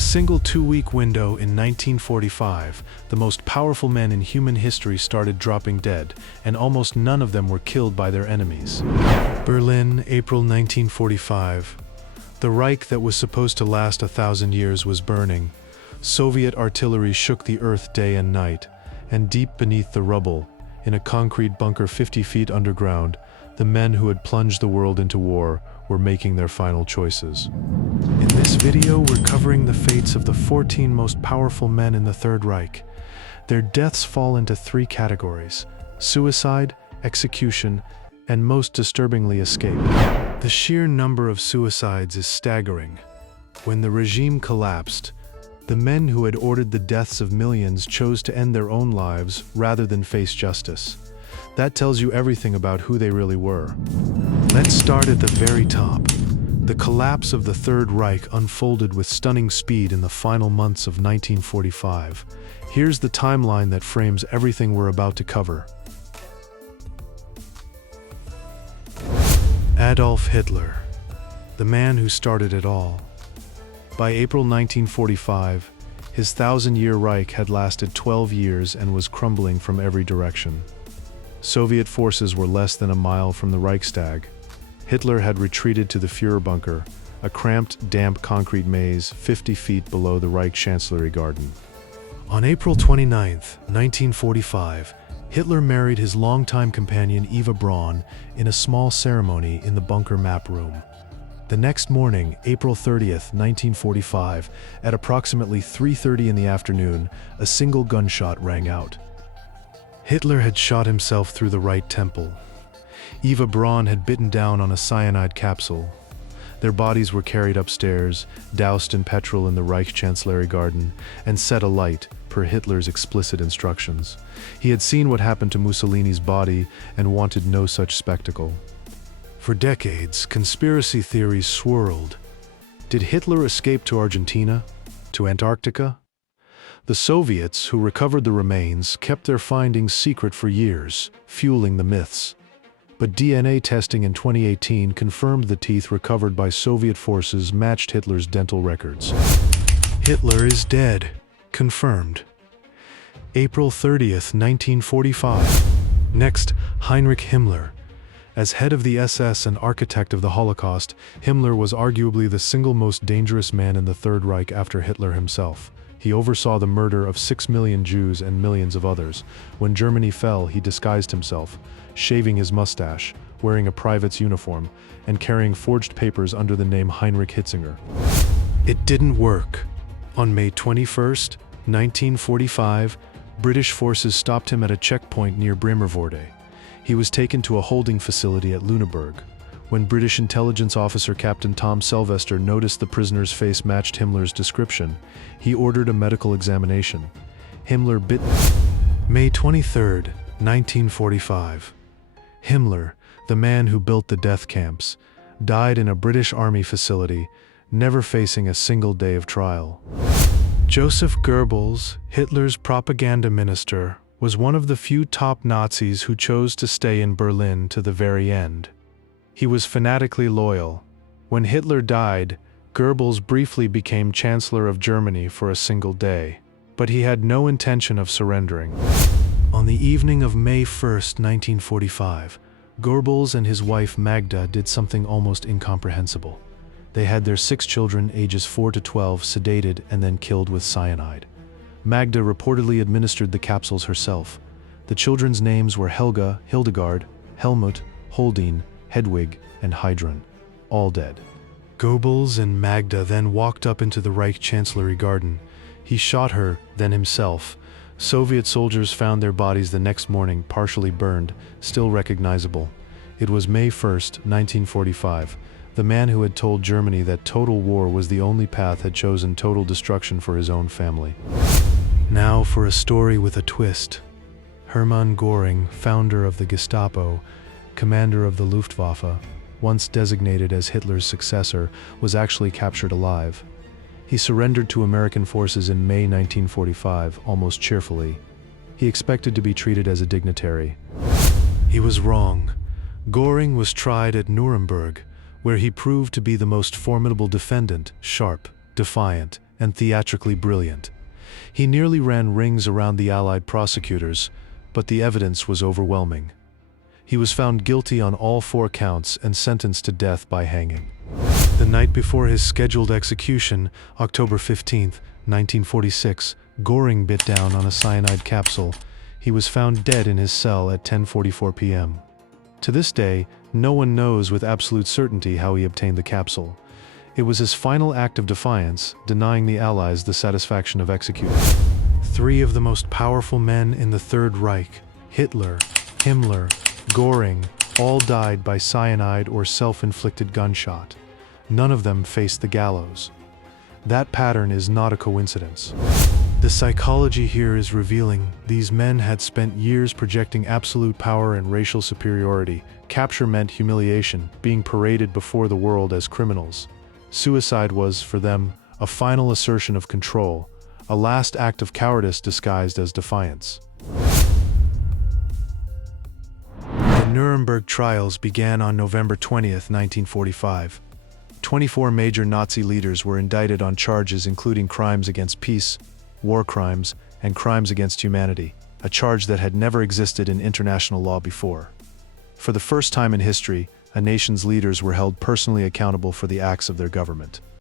a single 2-week window in 1945, the most powerful men in human history started dropping dead, and almost none of them were killed by their enemies. Berlin, April 1945. The Reich that was supposed to last 1,000 years was burning. Soviet artillery shook the earth day and night, and deep beneath the rubble, in a concrete bunker 50 feet underground, the men who had plunged the world into war were making their final choices. In this video, we're covering the fates of the 14 most powerful men in the Third Reich. Their deaths fall into 3 categories: suicide, execution, and most disturbingly, escape. The sheer number of suicides is staggering. When the regime collapsed, the men who had ordered the deaths of millions chose to end their own lives rather than face justice. That tells you everything about who they really were. Let's start at the very top. The collapse of the Third Reich unfolded with stunning speed in the final months of 1945. Here's the timeline that frames everything we're about to cover. Adolf Hitler, the man who started it all. By April 1945, his 1,000-year Reich had lasted 12 years and was crumbling from every direction. Soviet forces were less than a mile from the Reichstag. Hitler had retreated to the Führer bunker, a cramped, damp concrete maze 50 feet below the Reich Chancellery Garden. On April 29, 1945, Hitler married his longtime companion Eva Braun in a small ceremony in the bunker map room. The next morning, April 30, 1945, at approximately 3:30 in the afternoon, a single gunshot rang out. Hitler had shot himself through the right temple. Eva Braun had bitten down on a cyanide capsule. Their bodies were carried upstairs, doused in petrol in the Reich Chancellery Garden, and set alight, per Hitler's explicit instructions. He had seen what happened to Mussolini's body and wanted no such spectacle. For decades, conspiracy theories swirled. Did Hitler escape to Argentina? To Antarctica? The Soviets, who recovered the remains, kept their findings secret for years, fueling the myths. But DNA testing in 2018 confirmed the teeth recovered by Soviet forces matched Hitler's dental records. Hitler is dead. Confirmed. April 30th, 1945. Next, Heinrich Himmler. As head of the SS and architect of the Holocaust, Himmler was arguably the single most dangerous man in the Third Reich after Hitler himself. He oversaw the murder of 6 million Jews and millions of others. When Germany fell, he disguised himself, shaving his mustache, wearing a private's uniform, and carrying forged papers under the name Heinrich Hitzinger. It didn't work. On May 21st, 1945, British forces stopped him at a checkpoint near Bremervorde. He was taken to a holding facility at Nuremberg. When British intelligence officer Captain Tom Sylvester noticed the prisoner's face matched Himmler's description, he ordered a medical examination. Himmler bit. May 23, 1945. Himmler, the man who built the death camps, died in a British Army facility, never facing a single day of trial. Joseph Goebbels, Hitler's propaganda minister, was one of the few top Nazis who chose to stay in Berlin to the very end. He was fanatically loyal. When Hitler died, Goebbels briefly became Chancellor of Germany for a single day, but he had no intention of surrendering. On the evening of May 1st, 1945, Goebbels and his wife Magda did something almost incomprehensible. They had their 6 children, ages 4 to 12, sedated and then killed with cyanide. Magda reportedly administered the capsules herself. The children's names were Helga, Hildegard, Helmut, Holdine, Hedwig, and Heidrun, all dead. Goebbels and Magda then walked up into the Reich Chancellery Garden. He shot her, then himself. Soviet soldiers found their bodies the next morning, partially burned, still recognizable. It was May 1st, 1945. The man who had told Germany that total war was the only path had chosen total destruction for his own family. Now for a story with a twist. Hermann Göring, founder of the Gestapo, commander of the Luftwaffe, once designated as Hitler's successor, was actually captured alive. He surrendered to American forces in May 1945, almost cheerfully. He expected to be treated as a dignitary. He was wrong. Göring was tried at Nuremberg, where he proved to be the most formidable defendant, sharp, defiant, and theatrically brilliant. He nearly ran rings around the Allied prosecutors, but the evidence was overwhelming. He was found guilty on all 4 counts and sentenced to death by hanging. The night before his scheduled execution, October 15, 1946, Göring bit down on a cyanide capsule. He was found dead in his cell at 10:44 p.m. To this day, no one knows with absolute certainty how he obtained the capsule. It was his final act of defiance, denying the Allies the satisfaction of executing. 3 of the most powerful men in the Third Reich, Hitler, Himmler, Göring, all died by cyanide or self-inflicted gunshot. None of them faced the gallows. That pattern is not a coincidence. The psychology here is revealing. These men had spent years projecting absolute power and racial superiority. Capture meant humiliation, being paraded before the world as criminals. Suicide was, for them, a final assertion of control, a last act of cowardice disguised as defiance. The Nuremberg trials began on November 20, 1945. 24 major Nazi leaders were indicted on charges including crimes against peace, war crimes, and crimes against humanity, a charge that had never existed in international law before. For the first time in history, a nation's leaders were held personally accountable for the acts of their government.